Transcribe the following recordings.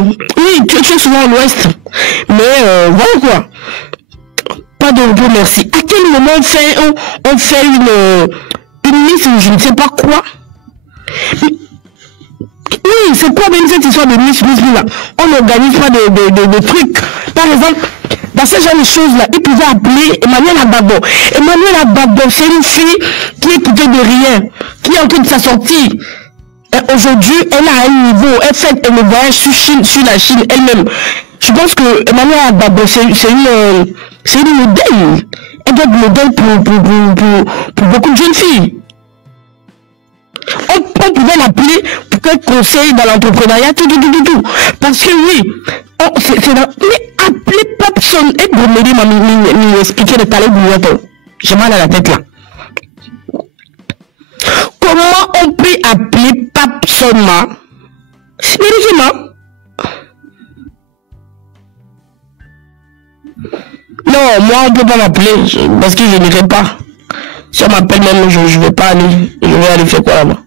oui, tu es souvent à l'ouest. Mais voilà quoi. Pas de repos, merci. À quel moment on fait une Miss ou je ne sais pas quoi? Oui, c'est quoi même cette histoire de Miss là? On n'organise pas de trucs. Par exemple, dans ce genre de choses-là, ils pouvaient appeler Emmanuel Agbagbo. Emmanuel Agbagbo, c'est une fille qui écoutait de rien, qui est en train de sa sortie. Aujourd'hui, elle a un niveau, elle fait le voyage sur la Chine elle-même. Je pense que Emmanuel Agbagbo, c'est une modèle. Elle doit être modèle pour beaucoup de jeunes filles. On pouvait l'appeler pour qu'elle conseille dans l'entrepreneuriat, tout. Parce que oui, mais appeler Papson, et pour m'expliquer le talent du Water. J'ai mal à la tête là. Comment on peut appeler Papson là? Vérifiez-moi. Non, moi on peut pas m'appeler parce que je n'irai pas. Si on m'appelle même, je vais pas aller. Je vais aller faire quoi là-bas?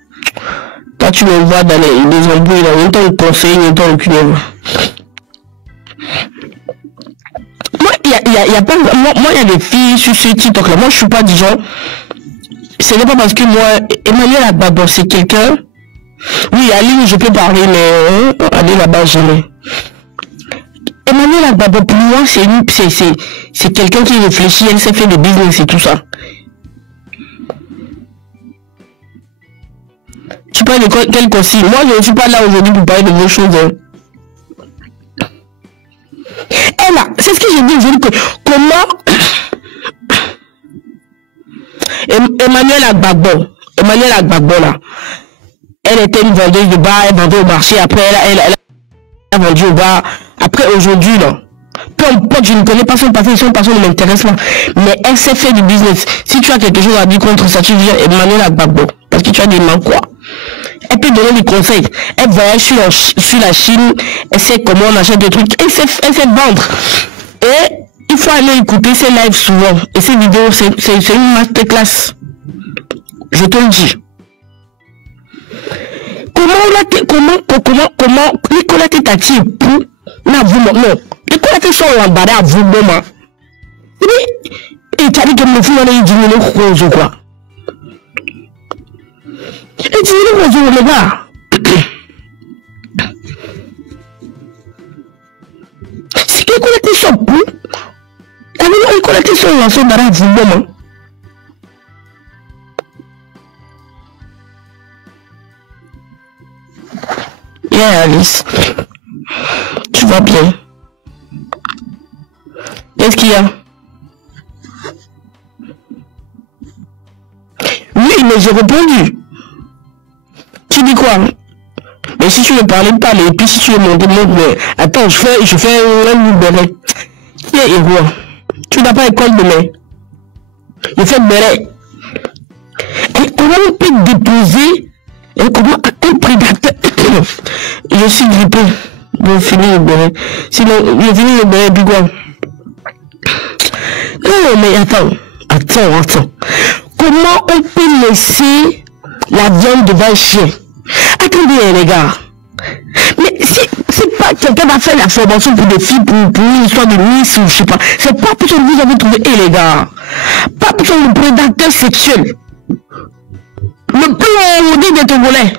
Quand tu me vois dans les embrouilles, là, on t'en conseille, on t'en aucune. Moi, il y a pas, moi, il y a des filles sur ce TikTok là. Moi, je suis pas du genre. Ce n'est pas parce que moi, Emmanuel Agbagbo, c'est quelqu'un. Oui, à ligne, je peux parler, mais aller là-bas, jamais. Emmanuel Agbagbo, pour moi, c'est quelqu'un qui réfléchit, elle sait faire des business et tout ça. Tu parles de quel conseil? Moi, je ne suis pas là aujourd'hui pour parler de vos choses. Et là, c'est ce que j'ai dit aujourd'hui, que comment Emmanuel Agbagbo là, elle était une vendeuse de bar, elle vendait au marché, après elle a vendu au bar, après aujourd'hui là, peu importe, je ne connais pas son passé ne m'intéresse pas, mais elle sait faire du business. Si tu as quelque chose à dire contre ça, tu dis Emmanuel Agbagbo, parce que tu as des mains quoi. Elle peut donner des conseils. Elle voyage sur la Chine, elle sait comment on achète des trucs, elle sait vendre. Et il faut aller écouter ses lives souvent. Et ces vidéos, c'est une masterclass. Je te le dis. Comment Nicolas Tétati pour la vous non. Nicolas Tétati sont l'emballé à vous moment. Et tu as dit que me fous dans les 10 minutes ou quoi. Et tu dis les gars. Si tu connais son coup, on connaît son lanceur d'arrêt du moment. Yeah, Alice. Tu vas bien? Qu'est-ce qu'il y a? Oui, mais j'ai répondu. Tu dis quoi? Mais si tu ne parlais pas, et puis si tu me montres, mais attends, je fais un béret. Qui est héros? Tu n'as pas école de mai. Je fais béret. Et comment on peut déposer, et comment un prédateur, je suis grippé, je finis le béret. Sinon, je finis le béret, puis quoi? Non, mais attends. Comment on peut laisser la viande devant le chien? Attendez les gars. Mais c'est pas quelqu'un va faire la formation pour des filles, pour une histoire de Miss ou je sais pas. C'est pas pour ça que vous avez trouvé, les gars. Pas pour ça le prédateur sexuel. Le plus maudit des Togolais.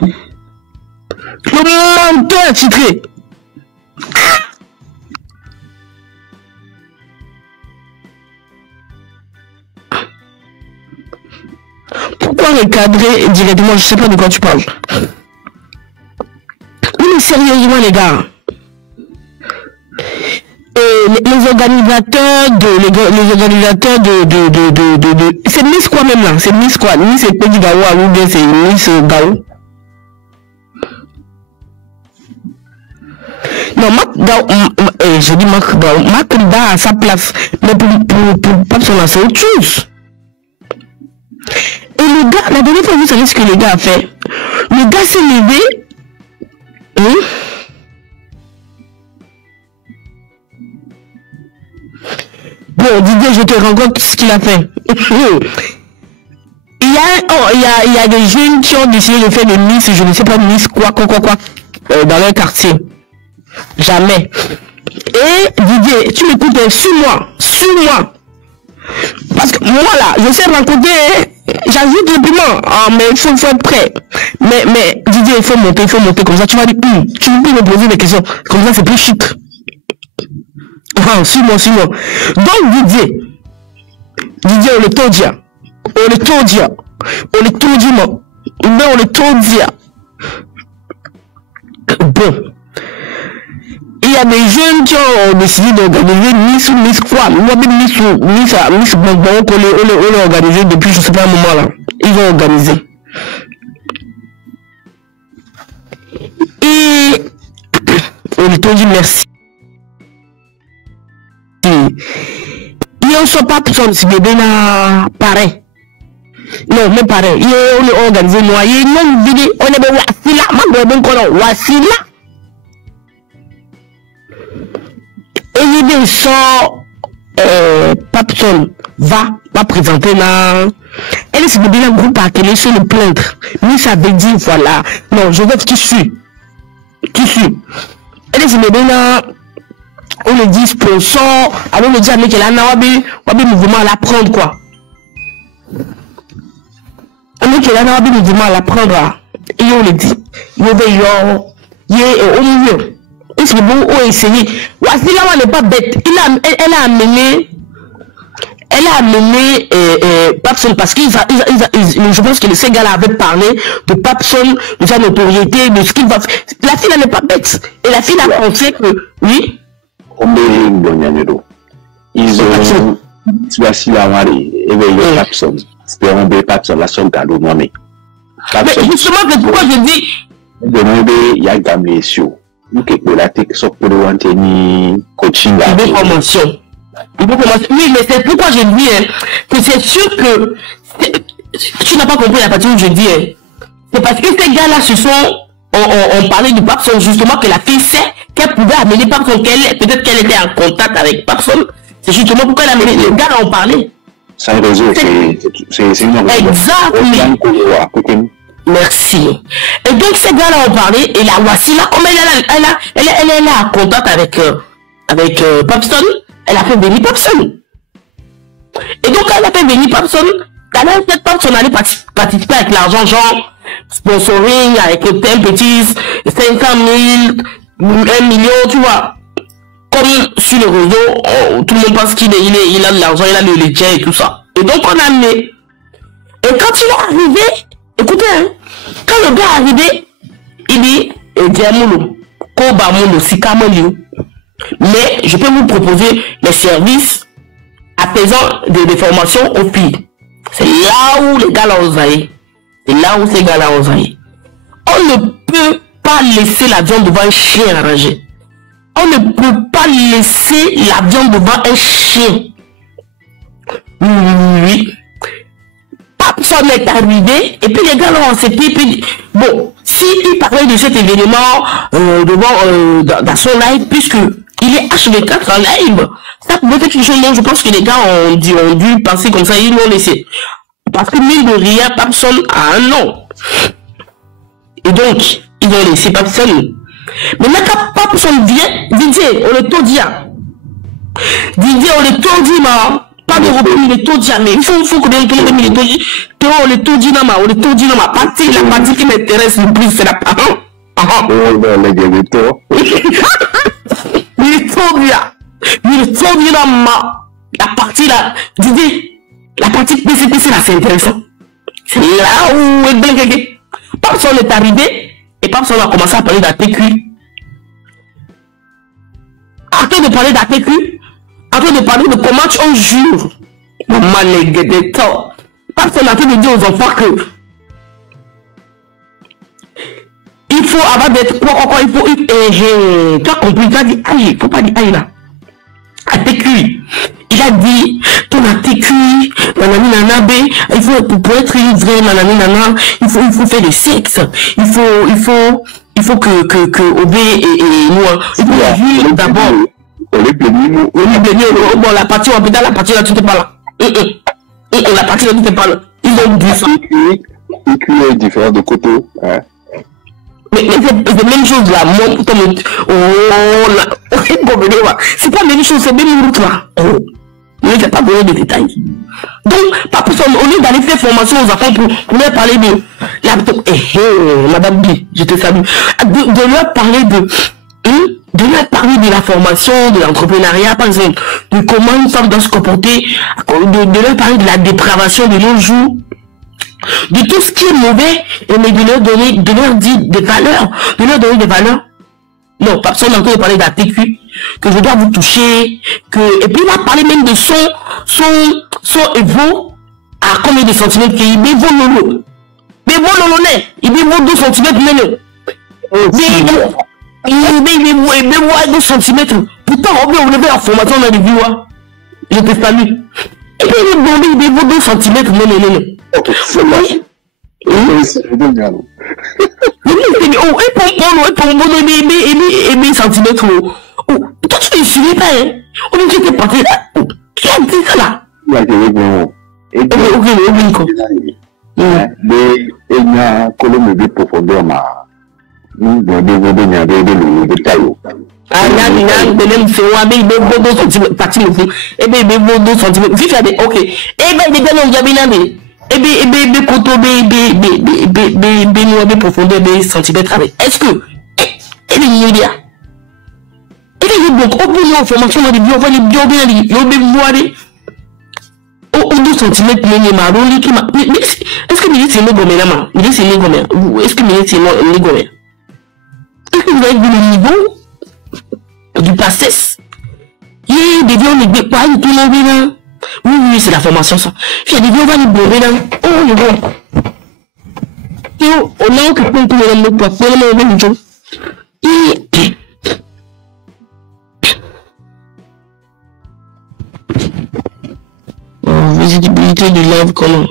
Le menteur titré. Pourquoi recadrer directement? Je sais pas de quoi tu parles. Mais sérieusement les gars, les organisateurs de c'est Miss quoi même là? C'est Miss quoi? Miss c'est Petit Gao ou bien c'est Miss Gao? Non, je dis Marc Gao. Marc Gao à sa place, mais pour pas son c'est autre chose. Et le gars, la dernière fois, vous savez ce que le gars a fait? Le gars s'est levé. Bon, Didier, je te rencontre ce qu'il a fait. Il y a des jeunes qui ont décidé de faire des Miss, je ne sais pas Miss quoi, dans leur quartier. Jamais. Et Didier, tu m'écoutes, suis-moi. Parce que moi là, je sais rencontrer, j'ajoute le piment, mais il faut être prêt. Mais Didier, il faut monter comme ça. Tu vas dire, tu peux me poser des questions. Comme ça, c'est plus chic. Suis-moi. Donc Didier, on le tout dit. Bon. Il y a des jeunes qui ont décidé d'organiser Miss quoi. Moi, Miss Bonbon, qu'on l'a organisé depuis je sais pas un moment là. Ils ont organisé. Et on lui dit merci. Et on ne sait pas personne si bébé n'a pareil. Non, mais pareil. On est organisé noyé. Non, on est bien Wassila. Moi, bon colon Wassila. Et l'idée sort, Papson va présenter là. Elle est bien un groupe à qu'elle est sur le plaindre. Mais ça veut dire, voilà. Non, je veux que tu suis. Elle est bien là. On le dit sponsor. Alors on le dit à mec qu'elle a un mouvement à la prendre quoi. Un mec qu'elle a un mouvement à la prendre. Et on le dit. Il est au milieu. Est-ce que bon, on essayer. Wassila n'est pas bête. Elle a amené Papson parce je pense que ces gars-là avaient parlé de Papson, de sa notoriété, de ce qu'il va faire. La fille n'est pas bête. Et la fille a pensé que, oui. Ils ont, Wassila Mari, éveillé Papson. C'était un bé Papson, la seule gado nommé. Mais justement, c'est pourquoi je dis. Il y a gamé sur. Nous qui pour la tech sur pour le coaching là. Il veut commencer. Oui, mais c'est pourquoi je dis que c'est sûr que tu n'as pas compris la partie où je dis. C'est parce que ces gars-là se sont on parlait du Papson justement que la fille sait qu'elle pouvait amener Papson, peut-être qu'elle était en contact avec Papson. C'est justement pourquoi elle a amené les gars à en parler. Sans réseau, c'est une exactement. Merci. Et donc ces gars-là ont parlé et la Wassila, comme elle est en contact avec Papson, elle a fait venir Papson. Et donc elle a fait venir Papson, cette Papson allait participer avec l'argent genre sponsoring avec un petit 500 000, 1 million, tu vois. Comme sur le réseau, tout le monde pense qu'il a de l'argent, il a le ledger et tout ça. Et donc on a amené. Et quand il est arrivé, écoutez, quand le gars est arrivé, il dit, Diamoulou, Kobamoulou, Sikamolio. Mais je peux vous proposer les services apaisants de formation aux filles. C'est là où les gars l'ont envahi. C'est là où ces gars-là ont envahi. On ne peut pas laisser la viande devant un chien arrangé. On ne peut pas laisser la viande devant un chien. Oui. Papson est arrivé, et puis les gars l'ont accepté, puis bon, s'il parlait de cet événement dans son live, puisque il est H24 en live, ça pouvait être une chose dont je pense que les gars ont dû penser comme ça, ils l'ont laissé. Parce que mine de rien, Papson a un nom. Et donc, ils ont laissé Papson. Mais quand Papson vient, Didier, on le tout dit. Didier, on le tout dit, pas de repris, le tout dit, mais il faut que le tout dit. On le tout dit, on le tout dit, la partie qui m'intéresse le plus, c'est la parole. Il est trop bien la partie là, Didier, la partie PCPC là, c'est intéressant. C'est là où est bien quelqu'un. Papson est arrivé, et Papson a commencé à parler d'ATQ. Arrêtez de parler d'ATQ. Arrêtez de parler de comment on jure. Maman, les gars de temps. Papson a fait de dire aux enfants que il faut avoir d'être quoi, il faut, tu as compris, tu as dit aïe, il faut pas dire aïe là. ATQ. Il a dit, ton ATQ, nanani nanabe, il faut, pour être une vraie nanani nana, il faut faire du sexe. Il faut que Obé et moi, il faut vivre d'abord. Bon, la partie hôpital, la partie là, tu n'es pas là. La partie là, tu n'es pas là. Ils ont dit ça. ATQ est différent de Koto, hein. Mais c'est la même chose là, c'est pas même chose, c'est même toi. Je ne vais pas donner de détails. Donc, pas plus, au lieu d'aller faire formation aux enfants pour leur parler de la Madame B, je te salue, de leur parler de la formation, de l'entrepreneuriat, par exemple, de comment une femme doit se comporter, de leur parler de la dépravation de nos jours, de tout ce qui est mauvais, mais de leur dire des valeurs, de leur donner des valeurs. Non, personne n'a encore parlé de la TQ, que je dois vous toucher, et puis il va parler même de son évo à combien de centimètres qu'il est beau lolo. Mais bon lolo, il est beau 2 centimètres, il est beau 2 centimètres. Pourtant, on peut lever en formation dans les vidéos. Je te salue. Et puis il est beau 2 centimètres, non. Ok, c'est moi. Je donne bien. Centimètres. Toi, tu ne suivais pas, hein? On dit que tu es parti là. Qui a dit ça là? Ok. Il y a un colonne de profondeur, est-ce que vous avez vu le niveau du passé? Il devient pas du tout là. Oui, c'est la formation ça. Il y a des vieux, on va nous bourrer là. Oh, le bon. On a occupé tout le monde pour faire le même jour. Visibilité de live comment?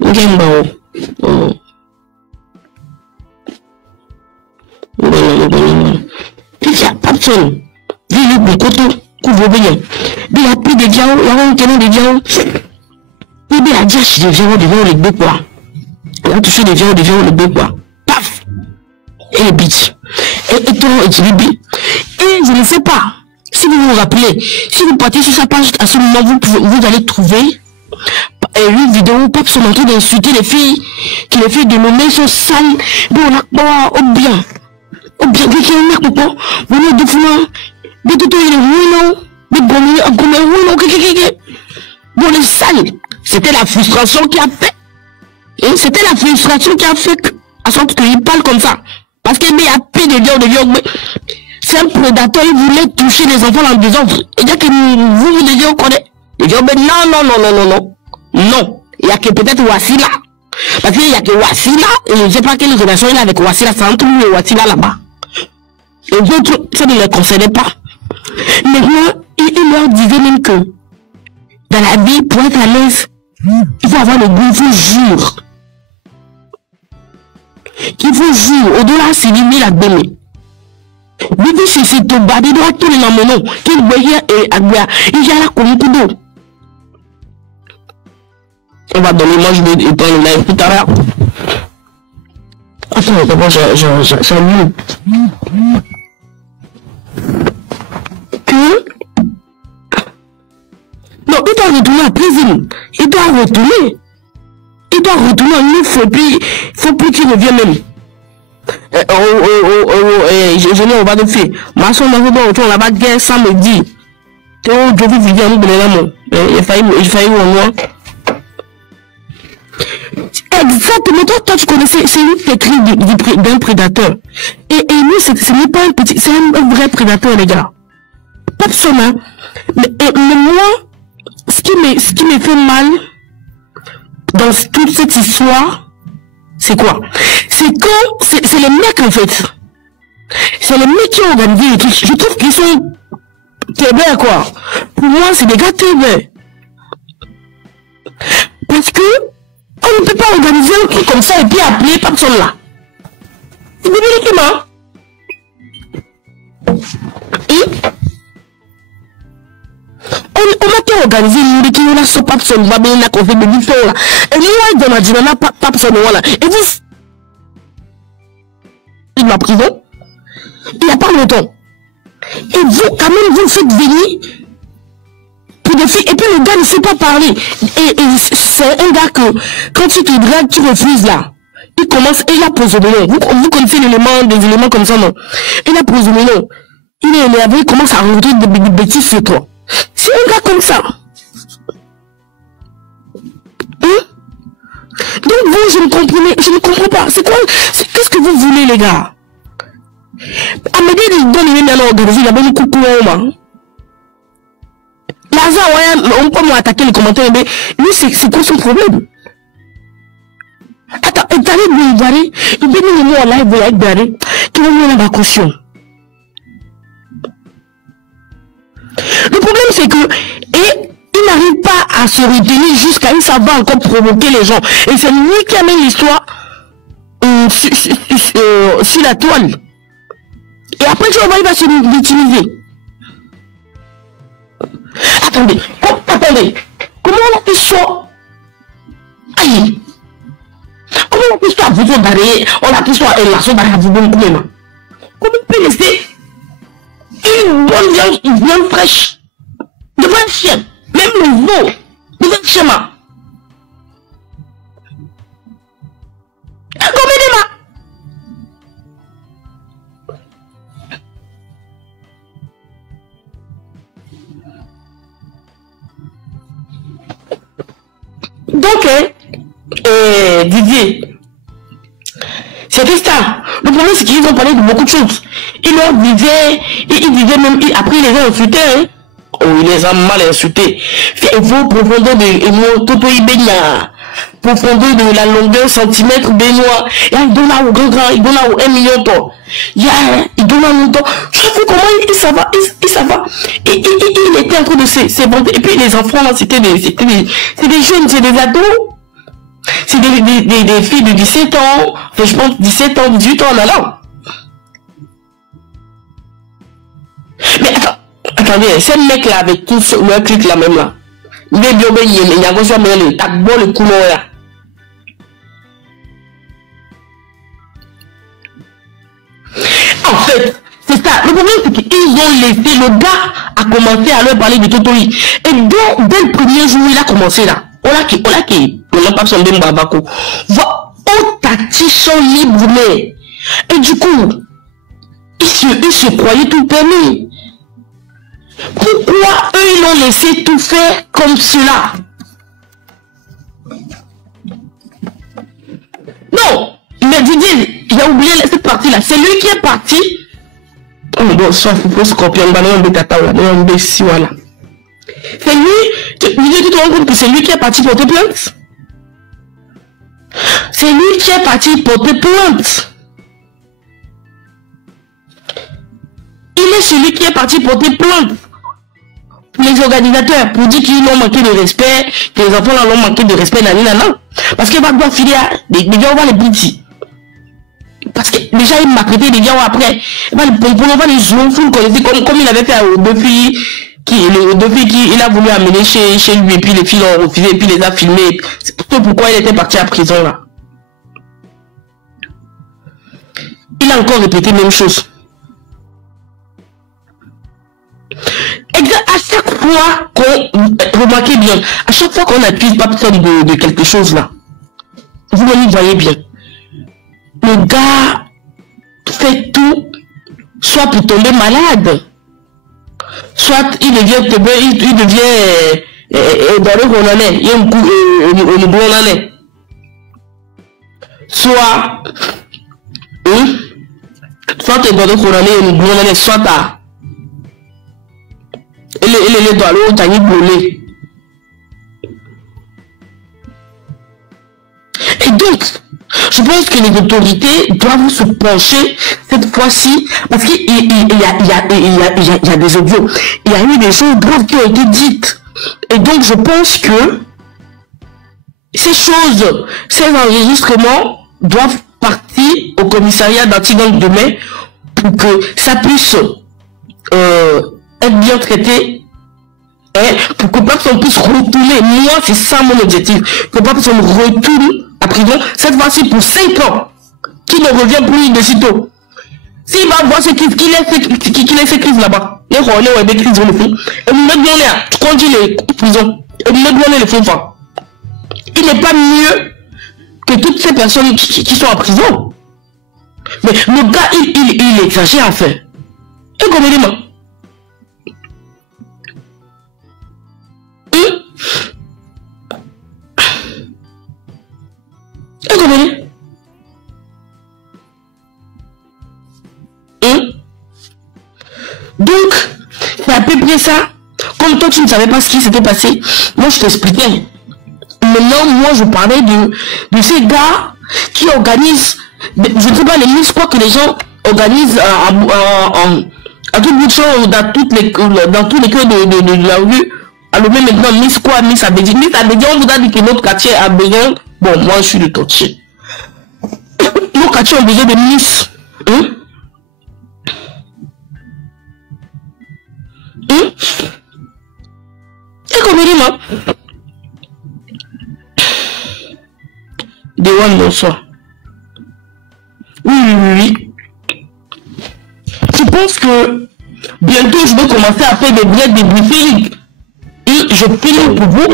Il y a personne. Il y a des coteaux, couvre bien. Il y a plus de diamants, il y a un canon de diamants. Il y a des diamants devant les deux poids. Il a touché des diamants devant les deux poids. Paf! Et les bitch. Et toi, et tu les billes. Et je ne sais pas. Si vous vous rappelez, si vous partez sur sa page, à ce moment, vous allez trouver une vidéo où Pape sont en train d'insulter les filles, qui les filles de nommer sont sales, bon, au bien, qui est un mec, pourquoi, vous n'êtes de fou, des tutos, il est ruinant, des gommés, ruinant, bon, les sales, c'était la frustration qui a fait, et c'était la frustration qui a fait, à sorte qu'il parle comme ça, parce qu'il y a plus de viande, c'est un prédateur, il voulait toucher les enfants en disant, et dire que vous les gens connaissez, les gens, non, il y a que peut-être Wassila. Parce qu'il y a que Wassila, et je ne sais pas quelle relation il a avec Wassila, c'est entre lui et Wassila là-bas. Les autres, ça ne les concernait pas. Maintenant, il leur disait même que dans la vie, pour être à l'aise, il faut avoir le goût, il faut jurer. Il faut jurer, au-delà, c'est lui la donné. Lui, c'est tout bas, il doit tout les noms, qu'il voyait et Agbia, il y a la communauté d'eau. On va donner, moi je vais éteindre le live tout à l'heure. Attends, d'abord j'allume. Que non, il doit retourner à prison. Il doit retourner. Il faut plus qu'il revienne même. Je n'ai pas de fait. Ma soeur m'a dit, on a pas de guerre sans me dire. Je vais vous dire, il failli au moins. Exactement, toi tu connaissais, c'est une technique d'un prédateur. Et lui, ce n'est pas un petit, c'est un vrai prédateur, les gars. Pas seulement. Mais moi, ce qui me fait mal dans toute cette histoire, c'est quoi? C'est que c'est les mecs en fait. C'est les mecs qui ont organisé les trucs. Je trouve qu'ils sont très quoi. Pour moi, c'est des gars très. Parce que on ne peut pas organiser un truc comme ça et puis appeler personne là. C'est définitivement. On a qu'à organiser une qui n'a pas personne, va bien la conférence de l'histoire là. Et moi, dans la journée, pas personne là. Et vous, de la prison, Il n'y a pas longtemps. Et vous, quand même, vous le faites venir pour des filles. Et puis le gars ne sait pas parler. Et c'est un gars que, quand tu te dragues, tu refuses là. Il commence, et il a posé le nom. Vous connaissez des éléments comme ça, non? Il a posé le nom. Il est énervé, il commence à rentrer des bêtises sur toi. C'est un gars comme ça. Hein? Donc vous, je ne comprends pas. C'est quoi? Qu'est-ce que vous voulez, les gars? Amédée, il donne une main organisée, il a bien beaucoup de coups. Lazare, ouais, on peut m'attaquer les commentaires, mais lui, c'est quoi son problème? Attends, et t'allais me barrer, il vient de moi en live, vous allez barrer, qui va me la caution. Le problème, c'est que, et il n'arrive pas à se retenir jusqu'à il ça va encore provoquer les gens. Et c'est lui qui amène l'histoire sur la toile. Et après, tu vas voir, il va se l'utiliser. Attendez, comment on a pu soit aïe, comment on a pu soit vous barrer, on a pu soit la somme barrer à vous bon comment on peut laisser une bonne viande fraîche devant un chien, même le veau devant un schéma. Combien donc, Didier, c'était ça. Le problème, c'est qu'ils ont parlé de beaucoup de choses. Il leur disait, il disait même, après, il les a insultés, hein. Oh, il les a mal insultés. Il faut profondeur de Toto Ibenya, profondeur de la longueur centimètre Benoît. Il donne là au grand, il donne là au 1 million de temps. Il donne là longtemps. Tu as vu comment ça va, Et il était en train de s'éventer. Et puis les enfants là, c'est des jeunes, c'est des ados. C'est des filles de 17 ans. Enfin, je pense 17 ans, 18 ans là. Mais attendez, ce mec là avec tout le clic là même là. Il est bien obéi, il y a besoin de le tabou le couleur là. En fait, c'est ça. Le problème, c'est qu'ils ont laissé le gars à commencer à leur parler de Totori. Et dès le premier jour, il a commencé là. On n'a pas son bien babako. Voilà, on tâtiche libre, mais. Et du coup, ils se croyaient tout permis. Pourquoi eux, ils l'ont laissé tout faire comme cela? Non, mais Didier, il a oublié cette partie-là. C'est lui qui est parti. Oh, bon, soit faut scorpion, voilà. C'est lui, tu te rends compte que c'est lui qui est parti porter plainte? C'est lui qui est parti porter plainte. Il est celui qui est parti porter plainte. Les organisateurs, pour dire qu'ils l'ont manqué de respect, que les enfants l'ont manqué de respect, nanana. Parce qu'il va devoir filer à des gars, on va les petits. Parce que déjà, il m'a prêté des gars après. On va les jouer, comme il avait fait aux deux filles, il a voulu amener chez lui, et puis les filles l'ont refusé, et puis les a filmés. C'est pourquoi il était parti à prison là. Il a encore répété la même chose. À chaque fois qu'on, remarquez bien, à chaque fois qu'on accuse pas personne de quelque chose là, vous me voyez bien, le gars fait tout, soit pour tomber malade, soit il devient dans le Ronanais, il y a un coup au Ronanais, soit dans le Ronanais, soit à les doigts l'eau t'as brûlé. Et donc je pense que les autorités doivent se pencher cette fois-ci parce qu'il y a des audios, il y a eu des choses graves qui ont été dites et donc je pense que ces choses, ces enregistrements doivent partir au commissariat d'Antigone demain pour que ça puisse être bien traité, pour que personne puisse retourner. Moi, c'est ça mon objectif, que personne retourne à prison, cette fois-ci pour 5 ans, qui ne revient plus de sitôt. S'il va voir ce qu'il est ces crises là-bas, les relais ou des crises, et nous le tu conduis les prisons, et nous le les fonds. Il n'est pas mieux que toutes ces personnes qui sont en prison. Mais le gars, il exagère en fait. Et comment il est? Et comment il est? Donc, c'est à peu près ça. Comme toi, tu ne savais pas ce qui s'était passé, moi, je t'expliquais. Maintenant, moi, je parlais de ces gars qui organisent, je ne sais pas, les mises quoi que les gens organisent à tout bout de champ, dans tous les coins de la rue. Alors, même maintenant, Miss quoi, Miss Abedi. Miss Abedi, on vous a dit que notre quartier a besoin. Bon, moi, je suis le quartier. Nos quartiers ont besoin de Miss. Et comme il dit, moi, de one no so. Oui. Je pense que bientôt je vais commencer à faire des billets de briefing. Et je finis pour vous.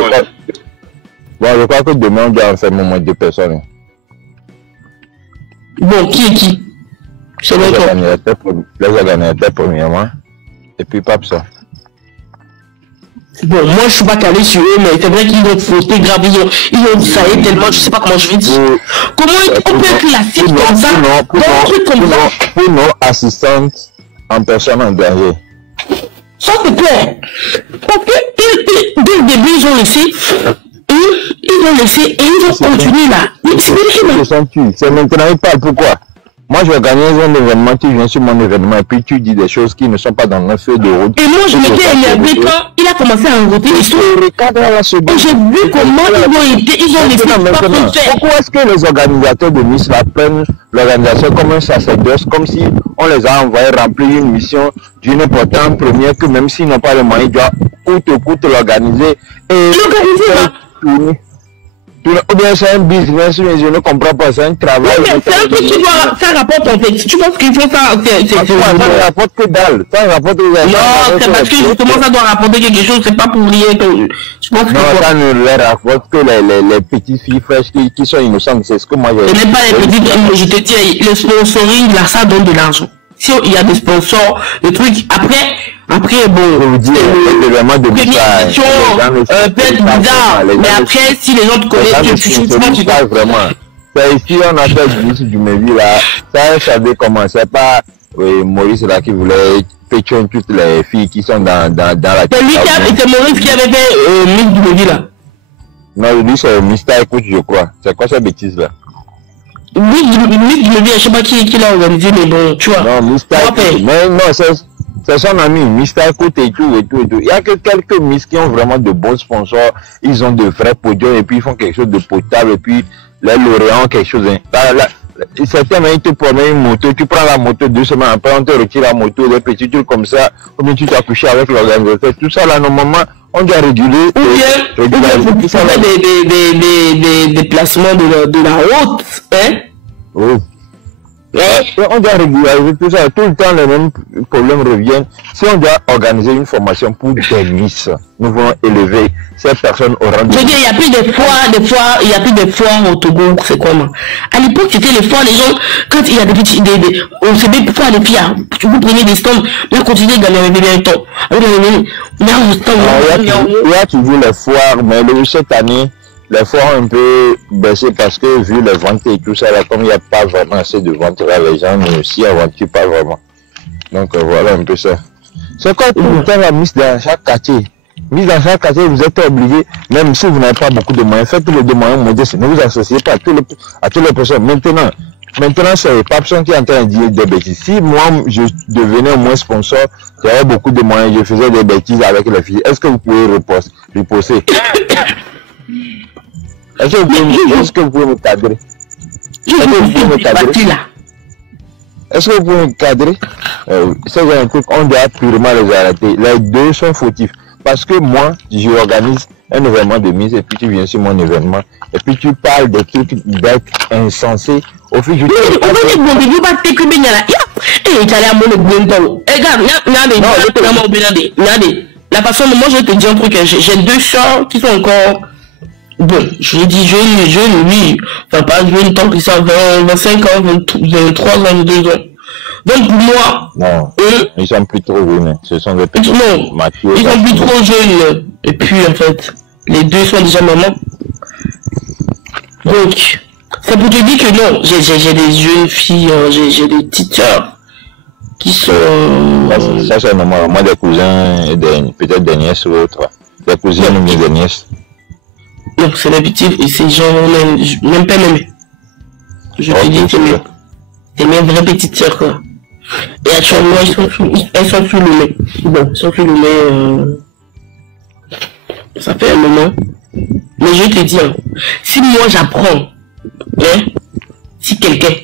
Bon, je crois que demain on doit en faire au moins 2 personnes. Bon, qui est qui? C'est les organisateurs premièrement. Et puis pas ça. Bon, moi je suis pas calé sur eux, mais c'est vrai qu'ils ont fauté grave, ils ont dit ça et tellement, je sais pas comment je vais dire. Comment on peut classer comme ça, un truc comme ça? Pour nos assistantes en personne en danger. Ça c'est clair. Parce que dès le début, ils ont laissé et ils ont continué là. C'est maintenant, ils parlent pourquoi? Moi, j'organise un événement, tu viens sur mon événement et puis tu dis des choses qui ne sont pas dans un feu de route. Et moi, je m'étais énervé quand il a commencé à enrouter les choses. Et j'ai vu comment ils ont laissé maintenant. Pourquoi est-ce que les organisateurs de Miss la prennent l'organisation comme un sacerdoce, comme si on les a envoyés remplir une mission d'une importance première que même s'ils n'ont pas les moyens, ils doivent coûte que coûte l'organiser. Ou bien c'est un business, mais je ne comprends pas, c'est un travail. Oui, c'est un truc qui doit, ça rapporte en fait. Tu penses qu'il faut ça, ça rapporte que dalle. Ça rapporte que dalle. Non, c'est parce que justement ça doit rapporter quelque chose, c'est pas pour rien que je pense que. Non, ça ne leur rapporte que les petites filles fraîches qui sont innocentes, c'est ce que moi j'ai. Ce n'est pas les petites filles, je te dis, le sponsoring, là, ça donne de l'argent. Si il y a des sponsors, le truc, après, bon, l'événement de préméditation, peut-être bizarre, mais après, si les gens te connaissent, tu pas vraiment. C'est ici, on a fait du Mévi là, ça savait comment, c'est pas Maurice là qui voulait pécher toutes les filles qui sont dans la... C'est lui c'est Maurice qui avait fait Miss du Mévi là. Non, lui c'est Mister Écoute, je crois. C'est quoi cette bêtise là? Miss du Mévi, je sais pas qui l'a organisé, mais bon, tu vois. Non, Mister mais non, c'est son ami, Mister Écoute et tout. Il y a que quelques Miss qui ont vraiment de bons sponsors, ils ont de vrais podiums et puis ils font quelque chose de potable et puis les lauréats ont quelque chose. Certains ils te promettent une moto, tu prends la moto 2 semaines après, on te retire la moto, des petits trucs comme ça, ou bien tu t'as couché avec l'organisateur. Tout ça là, normalement, on doit réguler. Ou bien, ça va des déplacements de la route, hein? Oui. On doit régulariser tout ça, tout le temps les mêmes problèmes reviennent. Si on doit organiser une formation pour des Miss, nous voulons élever ces personnes au rang de... Je veux dire, il n'y a plus de foires, il y a plus de foires au Togo, c'est comment? À l'époque, c'était les foires, les gens, quand il y a des petits, on se met pour faire les filles, vous prenez des stands, vous continuez de gagner un temps. Il y a toujours les foires, mais cette année, les foires ont un peu baissé parce que vu les ventes et tout ça, là, comme il n'y a pas vraiment assez de ventes, là, les gens ne s'y aventurent pas vraiment. Donc voilà un peu ça. C'est quoi tout le temps la mise dans chaque quartier? Mise dans chaque quartier, vous êtes obligé, même si vous n'avez pas beaucoup de moyens, faites les moyens modestes, ne vous associez pas à toutes les personnes. Maintenant, c'est Papson qui est en train de dire des bêtises. Si moi, je devenais au moins sponsor, j'avais beaucoup de moyens, je faisais des bêtises avec les filles. Est-ce que vous pouvez riposter? Est-ce que vous pouvez me cadrer? Est-ce que vous pouvez me cadrer? C'est un truc, on doit purement les arrêter. Les deux sont fautifs. Parce que moi, j'organise un événement de mise et puis tu viens sur mon événement et puis tu parles des trucs d'être insensés. Au fil du temps. Et tu allais à mon Regarde, regardez, la façon dont moi je vais te dire un truc, j'ai 2 soeurs qui sont encore, bon, je dis jeunes, oui, enfin pas jeunes tant qu'ils sont 25 ans, 23 ans, 22 ans. Donc pour moi, non, ils sont plus trop jeunes, ce sont des petits matures. Ils sont plus trop jeunes, et puis en fait, les 2 sont déjà mamans. Donc, c'est pour te dire que non, j'ai des jeunes filles, j'ai des petites sœurs qui sont... Ça c'est normal, moi des cousins et peut-être des nièces ou autres. Des cousines ou des nièces. Non, c'est les petites, et ces gens même pas même. Je te dis que c'est mes vraies petites sœurs quoi. Et actuellement, elles sont sous le lait. Bon, elles sont sous le lait, ça fait un moment. Mais je te dis, si moi j'apprends, si quelqu'un...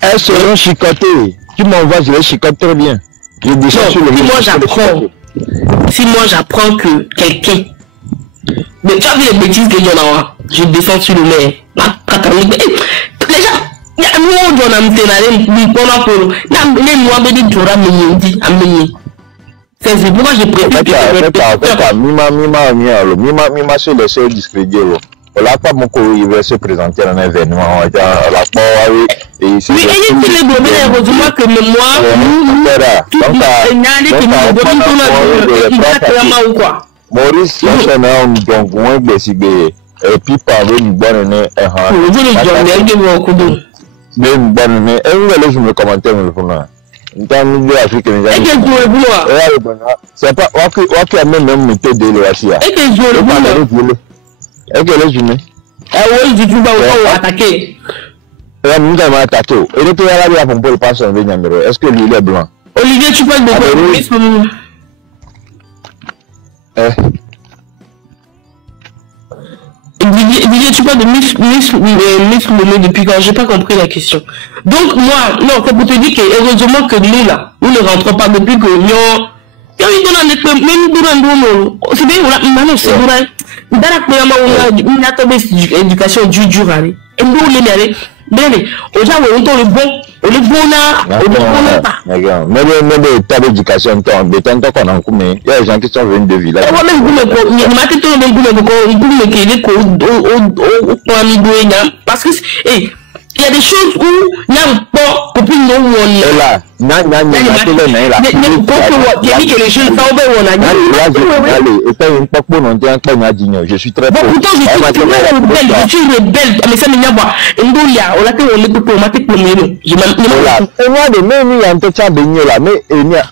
Elles seront chicotées. Tu m'envoies, je les chicote très bien. Je descends sur le lait. Si moi j'apprends que quelqu'un... Mais tu as vu les bêtises que j'en ai, je descends sur le lait. Les gens... C'est pourquoi je préfère on l'a pas beaucoup il va se présenter à un événement on l'a pas et ici oui heureusement que Maurice donc moi et puis par une bonne année même bonne année et je me commenter le fond dans le milieu africain c'est pas OK même méthode de l'Asia et que les journées oui du tout va attaquer nous avons attaqué et le pays arabe a pour le passer numéro est-ce que lui il est blanc Olivier tu parles de Didier, tu parles de Miss Lomé depuis quand? J'ai pas compris la question. Donc, moi, non, c'est pour te dire que heureusement que nous, là, nous ne rentrons pas depuis que nous, c'est bien, maintenant, c'est vrai. Dans la éducation du durable. Et nous, mais au Japon, on est bon là, mais pas d'éducation, de temps qu'on a il y a des gens qui sont venus de village. Parce que, il y a des choses où il y a un port pour plus nous là, je suis très pourtant je suis rebelle mais ça m'énerve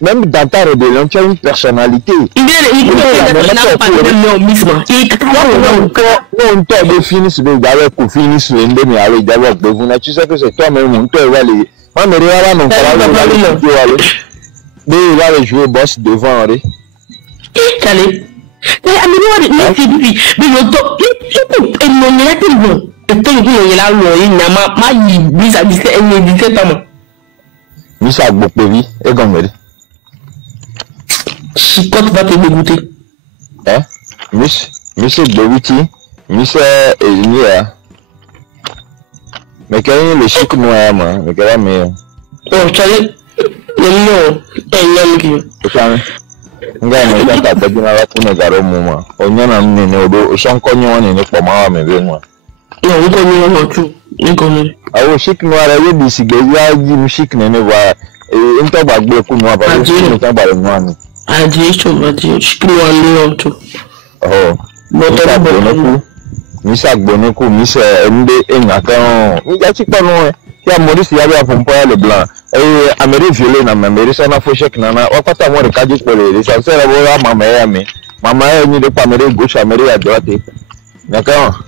même dans ta rébellion tu as une personnalité tu sais que c'est toi-même mon tour il va aller jouer boss devant Missa Gbopevi et Gomel. Chicotte va te dégoûter. Hein? Miss Bowiti, Miss Enya. Mais quand il est chic noir, mais quand même. Oh, Charlie, non, awo chic noir ye bisigbe ya ji chic nene wa nto gbagbe ku noir ba ni ta ba noir ni adi chic noir ni to Misa Gboneku Misa Mde Enyakan mi ja ti ponu ya Maurice ya ba pompo le blanc Amérique violée na Amérique ça na fo chèque nana wa pata mo rekaji pole ça sera bo ya mama ya ni de pa Amérique gauche Amérique à droite d'accord.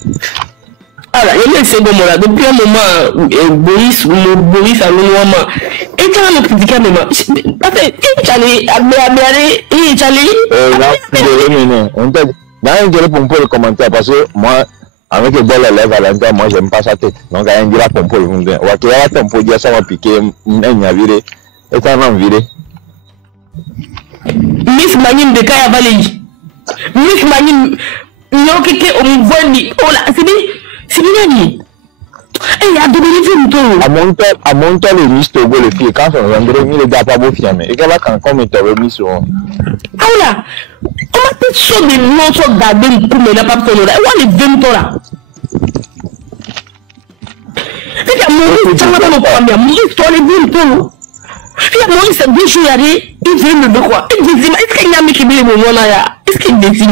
Alors, il est bon là depuis un moment Boris a le moment et tu as le critiquer même en fait tu allais on t'a dans pompo le commentaire parce que moi avec les belles élèves à l'intérieur moi j'aime pas sa tête donc il y a pompo le monde wa tu vas pompo dire ça va piquer nya viré et ça va virer Miss Manim de Kaya Valley Miss Manim non que on voit ni oh là c'est bien Et il y a Dominique Vimto. À mon temps, les listes au les filles, quand on rendrait, les gars pas beau fiamer. Et là, quand on est remis sur. Ah là, comment tu sors des noms sur Gabin pour me la pas sonner? Où est les Vimto là? Il y a Maurice, ça va pas nous prendre. Maurice, toi les Vimto. Il y a Maurice, c'est 2 jours, il veut me quoi? Il dit, est-ce qu'il y a un mec qui veut me là? Est-ce qu'il désigne?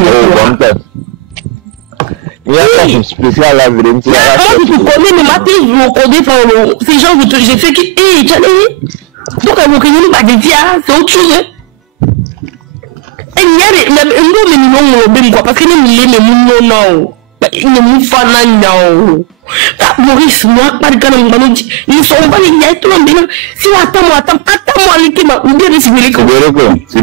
Il y a un spécial à venir. Moi, je connais le matin, je me connais, ces gens, j'ai fait que, hé, tu as dit, donc, vous connaissez pas des dia, c'est autre chose. Et il y a des gens, parce que les non, ils ne m'ont pas non. Maurice, moi, pas de canon, ils sont pas les gars, tout le monde. Si attends-moi, les gars, vous devez s'y aller. C'est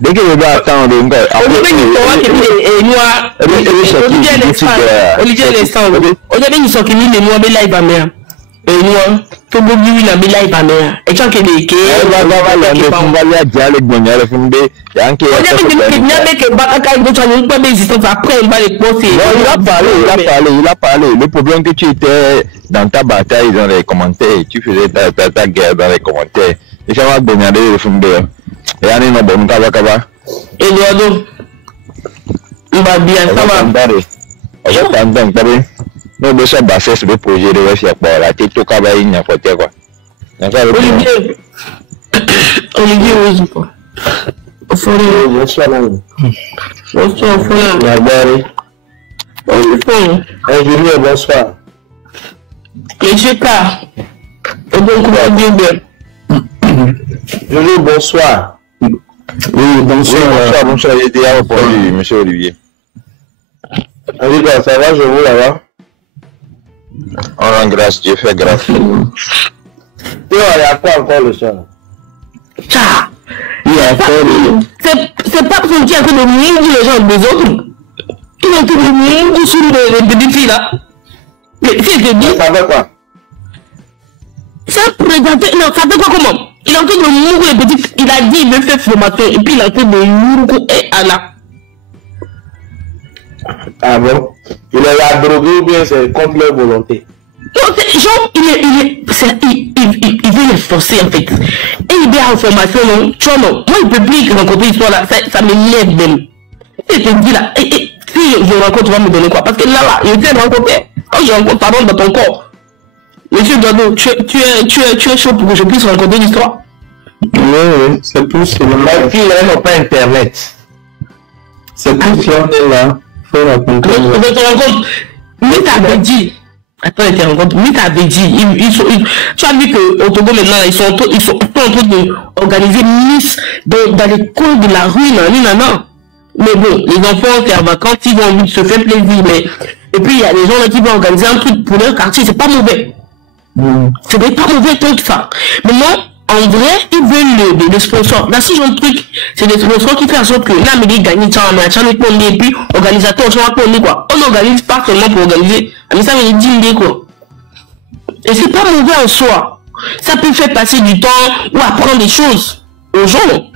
dès que vous attendre, il a parlé. Le problème que tu étais dans ta bataille dans les commentaires, tu faisais ta guerre dans les commentaires. Et ça va donner le film de. Et on est bon, et Eduardo, il va bien, ça va. Nous devons passer sur le projet de West Yakba. La tête au cabaret, il n'y a pas de quoi. Olivier, bonsoir. Bonsoir. Monsieur K. Bonsoir. Oui, bonsoir. Bonsoir, j'ai déjà répondu, monsieur Olivier. Ça va, je vous là-bas? On rend grâce, Dieu fait grâce. Il y a quoi encore le soir? C'est pas pour dire que le monde les gens des autres. Ils ont tout le monde sur les petites filles là. Mais si je dis. Ça fait quoi? C'est un présentateur. Non, ça fait quoi comment? Il a en train de mourir les petites. Il a dit il veut faire formateur. Et puis il a en train de mourir et Anna. Ah bon? Il est drogué ou bien c'est contre leur volonté? Non, genre, il veut les forcer en fait. Et il est en formation, non? Tu vois, non? Moi, il peut plus rencontrer l'histoire là. Ça m'énerve même. Et je te dis là, si je rencontre, tu vas me donner quoi? Parce que là, je viens de rencontrer. Quand je rencontre, pardon, dans ton corps. Monsieur Dodo, tu es chaud pour que je puisse rencontrer l'histoire? Oui, c'est plus. La fille, elle n'a pas internet. C'est plus si on est là. Faut raconter. Je te rencontre. Mais t'avais dit. Attends, je te rencontre. Mais t'avais dit. Tu as vu qu'au Togo maintenant, ils sont en train d'organiser Miss dans les coins de la rue, non. Mais bon, les enfants, c'est en vacances, ils ont envie de se faire plaisir. Mais... Et puis, il y a des gens là qui vont organiser un truc pour leur quartier, c'est pas mauvais. C'est pas mauvais tant que ça. Maintenant, en vrai, ils veulent des sponsors. Là, si j'ai un truc, c'est des sponsors qui font en sorte que là, mais ils gagnent, et puis, organisateur, on organise pas seulement pour organiser, mais ça veut dire quoi. Et c'est pas mauvais en soi. Ça peut faire passer du temps ou apprendre des choses aux gens.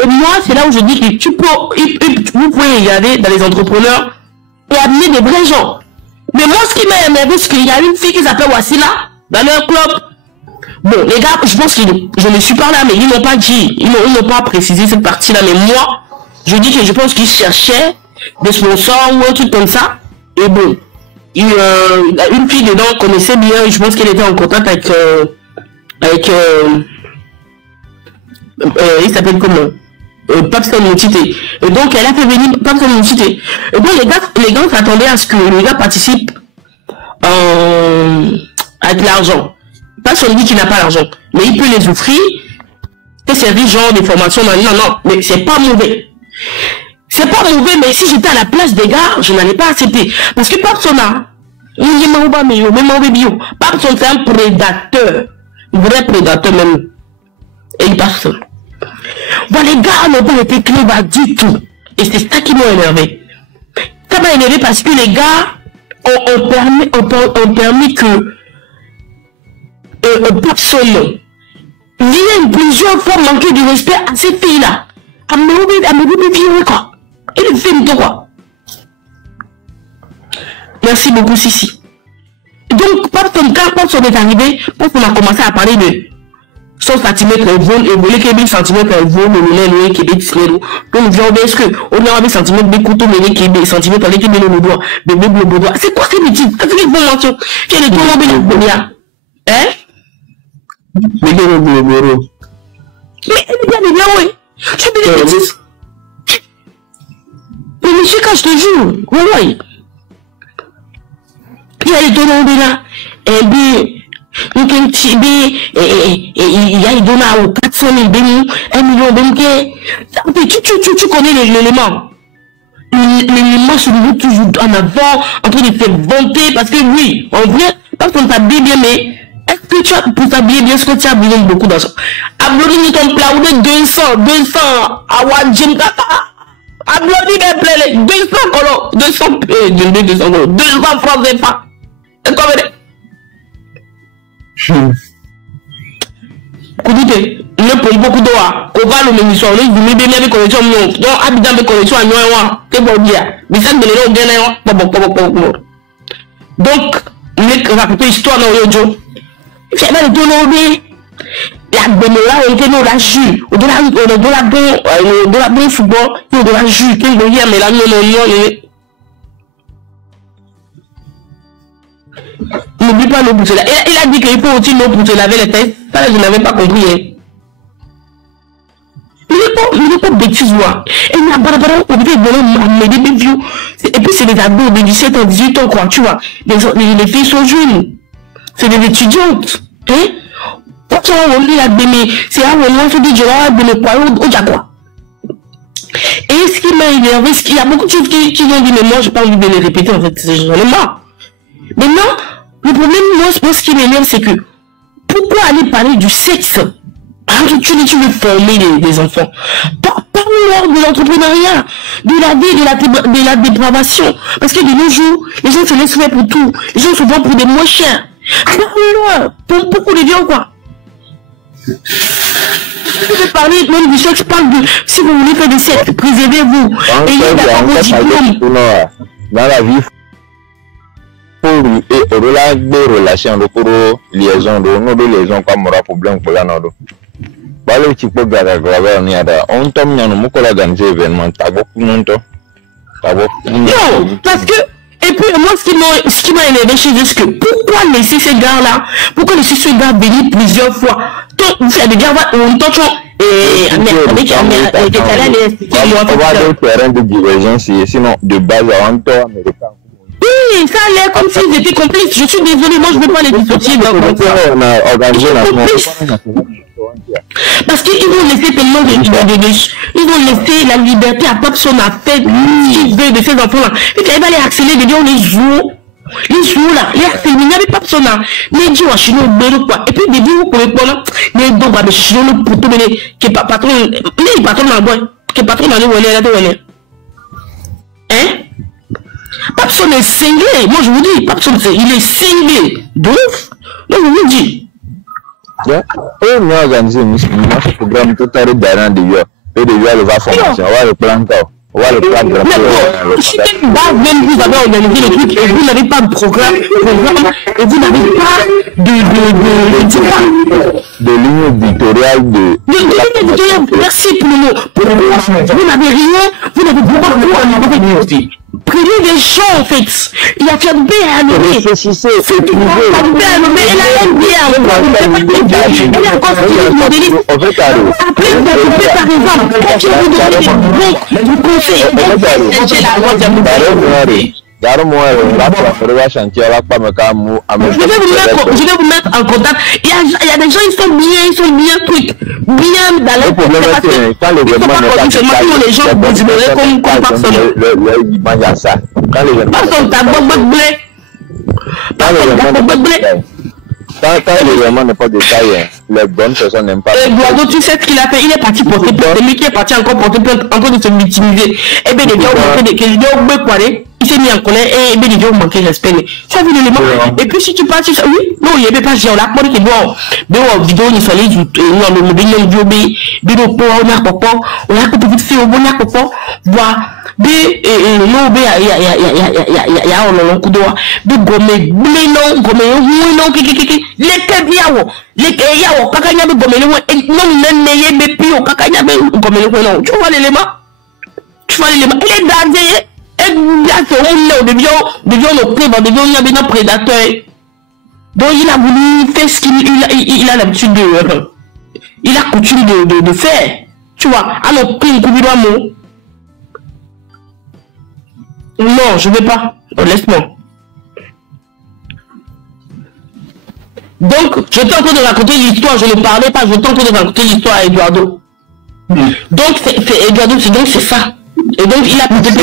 Et moi, c'est là où je dis que vous pouvez regarder dans les entrepreneurs et amener des vrais gens. Mais moi, ce qui m'a énervé, c'est qu'il y a une fille qui s'appelle Wassila dans leur club. Bon, les gars, je pense que je ne suis pas là, mais ils n'ont pas dit, ils n'ont pas précisé cette partie-là. Mais moi, je dis que je pense qu'ils cherchaient des sponsors ou un truc comme ça. Et bon, une fille dedans connaissait bien, je pense qu'elle était en contact avec il s'appelle comment? Papson Moutité. Et donc, elle a fait venir Papson Moutité. Et donc, les gars s'attendaient à ce que les gars participent avec l'argent. Pas sur lui qui n'a pas l'argent, mais il peut les offrir, des services genre des formations. Non, mais c'est pas mauvais. C'est pas mauvais, mais si j'étais à la place des gars, je n'allais pas accepter. Parce que Papson c'est un prédateur, un vrai prédateur même. Et il passe. Bon, les gars n'ont pas été clés du tout. Et c'est ça qui m'a énervé. Ça m'a énervé parce que les gars ont permis que personne vienne plusieurs fois manquer de respect à ces filles-là. À me quoi. Et le film de quoi. Merci beaucoup, Sissi. Donc, quand Papson est arrivé, on a commencé à parler de 100 cm elle vole, et voler que 1000 cm elle vole, le qui est disney. Donc, nous disons, est-ce que, on a 10 cm de couteau, mais qui est cm, avec qui est le doigt, bébé bleu doigt. C'est quoi ces bêtises? Qu'est-ce que c'est bon mention? Quel est ton nom, bébé hein? Mais elle est bien, oui. Tu fais des bêtises. Mais monsieur, quand je te jure, oui. Il y a les deux noms de là. Et bien, il y a les deux là où 400 000 bénis, 1 million de tu connais l'élément. L'élément se trouve toujours en avant, en train de se vanter, parce que oui, en vrai, parce qu'on t'habille bien, mais est-ce que tu as, pour t'habiller bien, est-ce que tu as besoin de beaucoup d'argent? Abloni ton plat ou de 200, awa Jim Kaka. Abloni ben plein, 200 colos, 200 colos, 200 francs CFA. Écoutez, ne prenez beaucoup d'eau, on va le même histoire, vous mettez bien les connexions, donc habitant des connexions à nous, c'est bon bien, mais ça ne me bien, donc, les raconter histoire dans le jour, c'est là le donner, la bénéla, on était dans la jus, on de la bonne football, on de la jus, qui est mais là, non, n'oublie pas l'eau pour cela. Il a dit qu'il faut aussi l'eau pour se laver les fesses. Ça, je n'avais pas compris. Hein. Il n'est pas bêtise, moi. Et il a et puis, c'est des ados de 17 ans, 18 ans, quoi, tu vois. Les filles sont jeunes. C'est des étudiantes. Hein? Quand on lit la béné, c'est là où on fait des gens, béné, quoi, au Jaguar. Et ce qui m'a énervé, il y a beaucoup de choses qui ont dit, mais moi, je n'ai pas envie de les répéter, en fait. J'en ai marre. Maintenant, le problème, moi, ce qui m'énerve, c'est que pourquoi aller parler du sexe alors que tu veux former des enfants? Parle-leur de l'entrepreneuriat, de la vie, de la dépravation. Parce que de nos jours, les gens se laissent faire pour tout. Les gens se vendent pour des moins chers. Parle-leur pour beaucoup de gens, quoi. Si vous voulez parler même du sexe, parle de si vous voulez faire du sexe, préservez-vous. Ayez d'abord vos diplômes. Dans la vie, et au-delà des relations, de liaison, de liaison, comme on a problème pour la nord. Balou qui peut garder on y a on tombe dans nos organiser événement, t'as beaucoup non, parce que, et puis moi, ce qui m'a énervé chez eux, c'est que pourquoi laisser ces gars-là, pourquoi laisser ce gars venir plusieurs fois? Vous faites des gars, on t'entend, et on va aller au terrain de divergence, sinon de base à un temps américain. Oui, ça a l'air comme s'ils étaient complices. Je suis désolé, moi je ne veux pas les dissocier. Parce qu'ils vont laisser tellement ils vont laisser la liberté à Papson à faire ce qu'il veut de ces enfants-là. Et quand il va les accélérer, de dire on les joue. Les jours là, les accélérer, il n'y avait pas personne là. Les jours, je suis au bureau quoi. Et puis, des jours pour le point, les dons, je suis le poteau, qui est patron, les patrons dans le bois, qui est patron dans le bois, hein? Papson est cinglé. Moi, je vous dis, Papson, il est cinglé. De ouf. Donc, je vous dis. Et nous organisons un programme total d'arrêt de vieux. Et de vieux, on va formation. On va le plan. On va le plan. Mais si même vous avez organisé le truc et vous n'avez pas de programme, et vous n'avez pas de ligne éditoriale de ligne éditoriale, merci pour le mot. Vous n'avez rien, vous n'avez pas de prenez des gens en fait. Il y a fait B à nommer. C'est tout. B à nommer. Elle a un B à nommer. Elle a construit le modéliste. Après, vous avez par exemple, quand tu vous donnez des bons conseils, j'ai la loi de je vais vous mettre en contact. Il y a des gens, ils sont bien trucs. Bien dans leur problème. Quand les gens comme personne. Quand les éléments n'est pas détaillé, les bonnes personnes n'aiment pas. Boiseau, tu sais ce qu'il a fait? Il est parti porter plainte. C'est lui qui est parti encore porter plainte, encore de se victimiser. Et bien, les gens ont manqué des il s'est mis en colère et bien, les gens ont manqué de respect. Tu as vu l'élément? Et puis, si tu passes, oui, non, il n'y avait pas de géant. La porte qui doit, de vidéo, il fallait, on a coupé vite fait au bon accord, voir, Donc il a voulu faire ce qu'il a l'habitude de... Il a coutume de faire. Tu vois, alors pris une coupe d'amour. Non, je ne vais pas. Laisse-moi. Donc, je t'en train de raconter l'histoire, je ne parlais pas, je t'en train de raconter l'histoire à Eduardo. Donc, Eduardo, c'est ça. Et donc, il a peut-être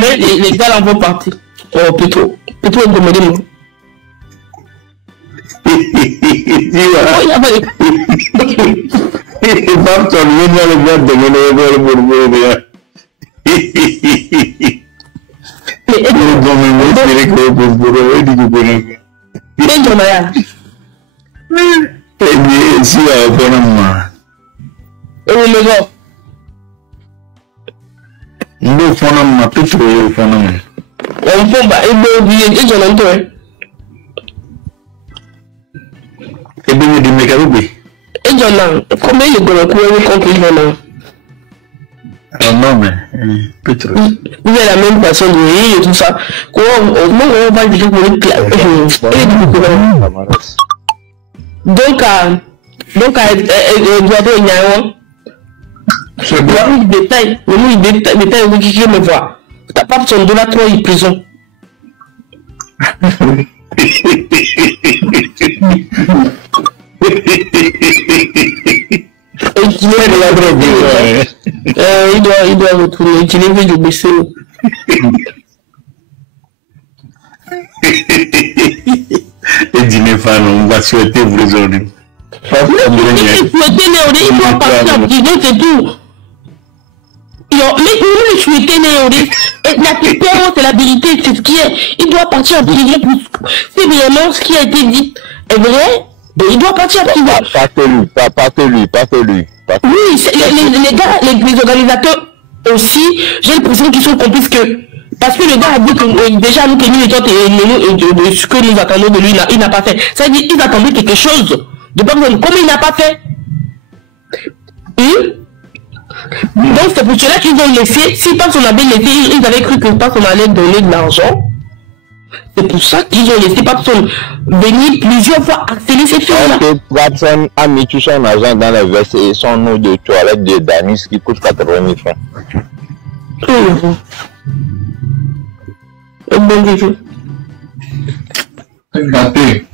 mais les gars là vont partir. Oh, Petro est gommé de moi. Combien il est contre non, mais peut-être. Vous avez la même façon de rire et tout ça. Comment on va dire pour le plat. Donc, Eduardo Ignayon, le détail, qui me voit. T'as pas besoin de la trop en prison. Il doit retourner, il veut du baisser. Et dîner fan, on va souhaiter vous résoudre. Il doit partir en prison, c'est tout. Mais nous le souhaiter, la différence et l'habilité, c'est ce qui est. Il doit partir en prison. C'est vraiment ce qui a été dit est vrai. Il doit partir en prison. Pas que lui. Oui, les gars, les organisateurs aussi, j'ai l'impression qu'ils sont complices que... Parce que le gars a dit que déjà nous, de ce que nous attendons de lui, il n'a pas fait. Ça veut dire qu'ils attendaient quelque chose de pas comme il n'a pas fait. Donc c'est pour cela qu'ils ont laissé, si pas on avait laissé, ils avaient cru que pas on allait donner de l'argent. C'est pour ça qu'ils ont laissé Papson venir plusieurs fois harceler ces filles-là. Parce que Papson a mis tout son argent dans les vestes et son eau de toilette de Danis qui coûte 80 000 francs. Bon Dieu. Regardez.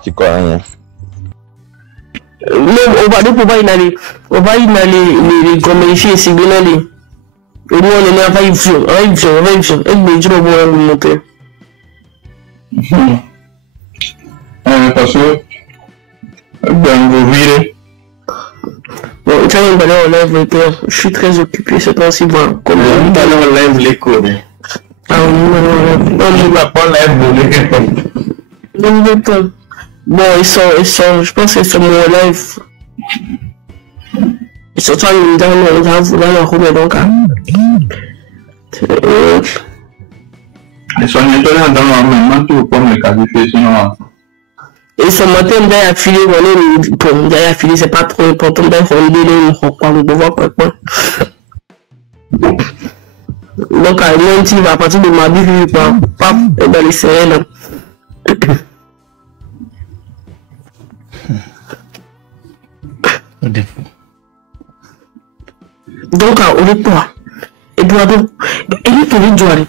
Tu connais rien. Non, on va y aller. On va y aller, les commerciaux, c'est bien aller. Et nous, on est à Vaïfion. Et bien, tu vas voir nous monter. Parce que, ben, vous virez. Bon, tu vois, on va en live, je suis très occupé, c'est pas si bon. Comme on lève les cours. On va pas la volée. Bon, ils sont, je pense qu'ils sont mon live. Ils sont dans la roue, donc. Ils sont nettoyés dans le même temps pour me qualifier, sinon. Et ce matin, d'ailleurs, affilé, pour d'ailleurs affilé, c'est pas trop important d'ailleurs, on devoir quoi. Donc, à lundi, à partir de mardi, pas dans les séries, là. Donc, on est pas. Et puis, il est pour les joueurs.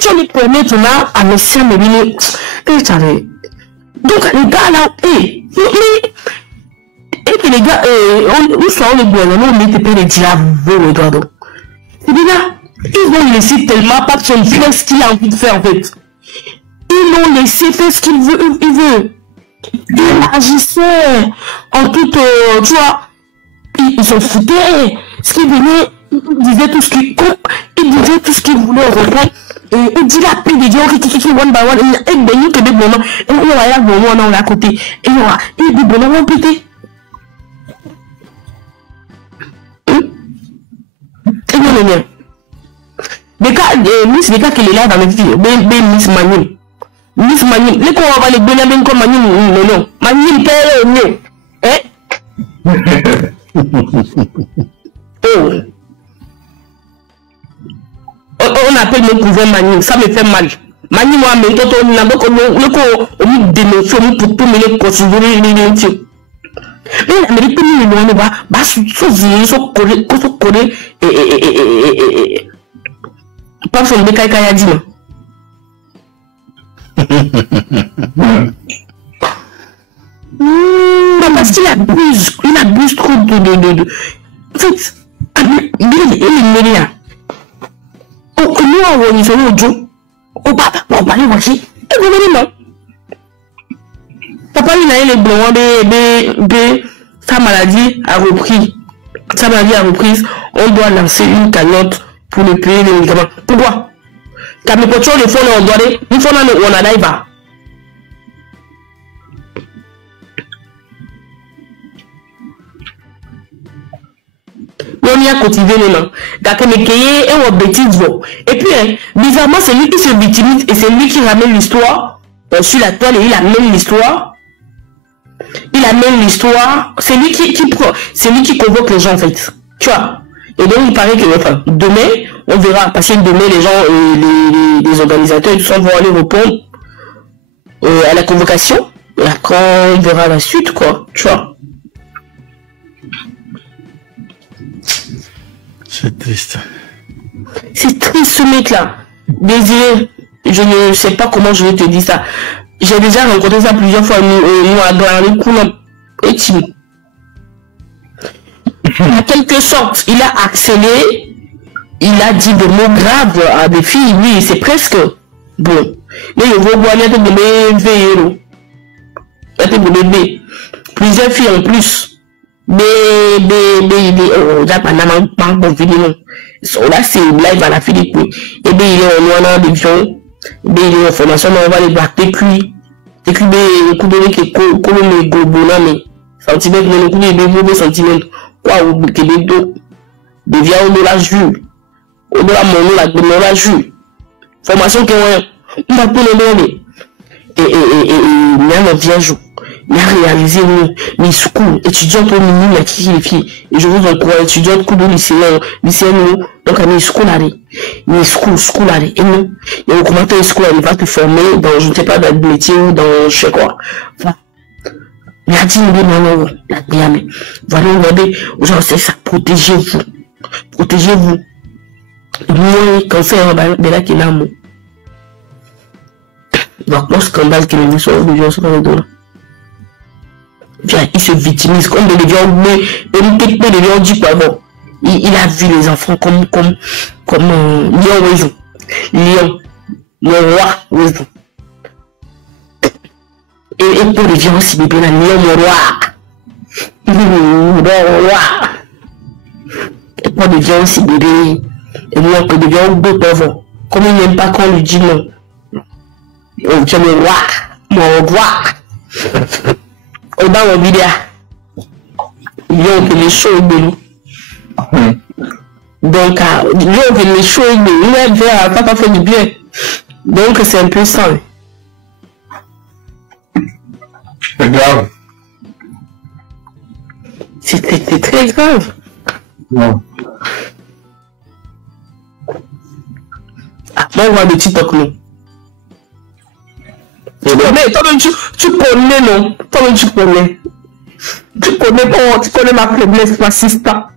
Tu les permettre là à me servir. Donc, les gars là, et puis les gars, où sont les gouvernements, on n'était pas les diables, Eduardo. C'est bien là, ils l'ont laissé tellement pas qu'il fait ce qu'il a envie de faire en fait. Ils l'ont laissé faire ce qu'il veut. Il agissait en toute, tu vois, ils s'en foutaient. Ce qu'il venait, il disait tout ce qu'il voulait au repas. Et il dit la paix de Dieu, qui one by one, et il bénit que des bonhommes, et il y a un bonhomme à côté, et il y a des bonhommes à péter. Et bien, bien. Des cas, Miss, des cas qu'il est là dans les filles, Miss Manuel. Miss Manuel, les quoi, on va les donner bien comme Manuel, non. Manuel, père, mieux. Oh. On appelle mon cousin Mani, ça me fait mal. Mani, moi, mais toi, on a beaucoup de dénoncer pour tout le considérer les métiers. Mais l'Amérique, on va se coller et pas faire des caïcaïa dit. Parce qu'il abuse trop de. En fait, il est là. Nous avons fait un jour. Au papa, on va aller voir qui. Et vous venez non. Papa, il a eu les blancs, sa maladie a repris. Sa maladie a reprise. On doit lancer une cagnotte pour le payer les médicaments. Pourquoi? Car les potions, les fonds, on doit aller. Une fois, on a là, on y a cultivé les noms. D'accord, mais qu'il y ait un bêtise. Et puis, bizarrement, c'est lui qui se victimise et c'est lui qui ramène l'histoire sur la toile et il amène l'histoire. C'est lui c'est lui qui convoque les gens en fait. Tu vois. Et donc, il paraît que enfin, demain, on verra. Parce que demain, les gens, les organisateurs, tout ça vont aller répondre à la convocation. Et après, on verra la suite, quoi. Tu vois. C'est triste. C'est triste ce mec-là. Désiré, je ne sais pas comment je vais te dire ça. J'ai déjà rencontré ça plusieurs fois. Nous à Grand Coulomb et Tim. En quelque sorte, il a accéléré. Il a dit des mots graves à des filles. Oui, c'est presque bon. Mais il va voir bébé. Plusieurs filles en plus. Là c'est live à la Philippe et bien il est en avion il est en formation on va les battre cuit le coup de qui comme les gobelins mais centimètres le coup de mauvais centimètres quoi ou que des dos devient au la jus au la mon la jus formation que on va pour le et même un vieillot il a réalisé mes school étudiants pour mini la qui les filles et je vous encourage étudiants coup de lycée donc à mes school et nous et au commentaire school il va te former dans je ne sais pas dans le métier ou dans je sais quoi enfin il a dit non la bien voilà regardez genre c'est ça protégez-vous moi quand c'est un bail de là qui est là moi donc le scandale qui est sur le sur le dos il se victimise comme des gens mais des gens dit quoi bon il a vu les enfants comme lion le roi Weasel et pour les gens aussi bébé la lion le roi et pour les gens aussi bébé Et moi, que devient deux pauvres. Comme il n'aime pas quand on lui dit non. Oh, tu es le roi. Mon roi. On va en vidéo. Il y a les choses de nous. Donc, il y a les choses de nous. Il va pas faire du bien. Donc, c'est un peu ça. C'est grave. C'est très grave. Non. Moi, on voit des TikTok, non. Mais toi-même, tu connais, non? Toi-même, tu connais. Tu connais ma faiblesse, ma sista.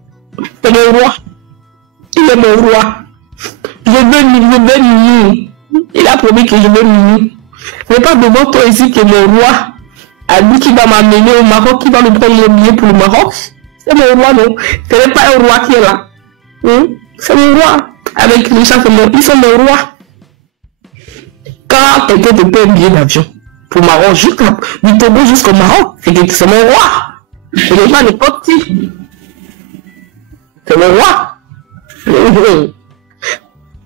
C'est mon roi. Il est mon roi. Je veux Mimi. Il a promis que je veux Mimi. Ce n'est pas devant toi ici que mon roi a dit qu'il va m'amener au Maroc, qu'il va me prendre le billet pour le Maroc. C'est mon roi, non? Ce n'est pas un roi qui est là. C'est mon roi. Avec les gens, ils sont mon roi. Quand quelqu'un te paie un billet d'avion pour Maroc, du Togo jusqu'au Maroc, c'est mon roi. Ce n'est pas n'importe qui. C'est mon roi.